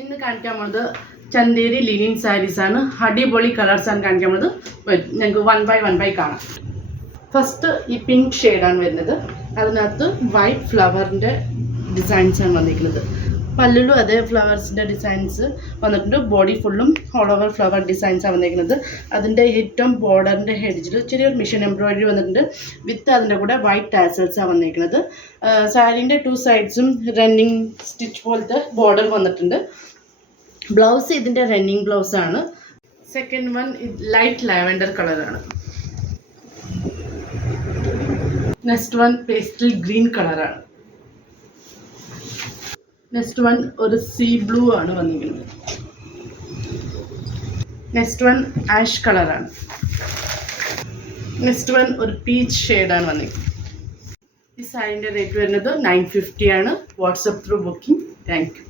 ഇന്ന് കാണിക്കാൻ പോകുന്നത് ചന്തേരി ലിനിൻ സാരീസ് ആണ്. അടിപൊളി കളേഴ്സ് ആണ് കാണിക്കാൻ പോകുന്നത്. ഞങ്ങൾക്ക് 1 by 1 കാണാം. ഫസ്റ്റ് ഈ പിങ്ക് ഷെയ്ഡാണ് വരുന്നത്. അതിനകത്ത് വൈറ്റ് ഫ്ലവറിൻ്റെ ഡിസൈൻസ് ആണ് വന്നിരിക്കുന്നത്. പല്ലിലും അതേ ഫ്ലവേഴ്സിൻ്റെ ഡിസൈൻസ് വന്നിട്ടുണ്ട്. ബോഡി ഫുള്ളും ഓൾ ഓവർ ഫ്ലവർ ഡിസൈൻസാണ് വന്നിരിക്കുന്നത്. അതിൻ്റെ ഏറ്റവും ബോർഡറിൻ്റെ ഹെഡ്ജിൽ ചെറിയൊരു മിഷൻ എംബ്രോയിഡറി വന്നിട്ടുണ്ട്. വിത്ത് അതിൻ്റെ കൂടെ വൈറ്റ് ടാസൽസാണ് വന്നിരിക്കുന്നത്. സാരീൻ്റെ 2 സൈഡ്സും റണ്ണിങ് സ്റ്റിച്ച് പോലത്തെ ബോർഡർ വന്നിട്ടുണ്ട്. ബ്ലൗസ് ഇതിൻ്റെ റണ്ണിങ് ബ്ലൗസാണ്. സെക്കൻഡ് വൺ ലൈറ്റ് ലാവൻഡർ കളറാണ്. നെക്സ്റ്റ് വൺ പേസ്റ്റൽ ഗ്രീൻ കളറാണ്. നെക്സ്റ്റ് വൺ ഒരു സീ ബ്ലൂ ആണ് വന്നിരിക്കുന്നത്. നെക്സ്റ്റ് വൺ ആഷ് കളറാണ്. നെക്സ്റ്റ് വൺ ഒരു പീച്ച് ഷെയ്ഡാണ് വന്നിരിക്കുന്നത്. ഈ സാരീൻ്റെ റേറ്റ് വരുന്നത് 950 ആണ്. WhatsApp through booking. Thank U.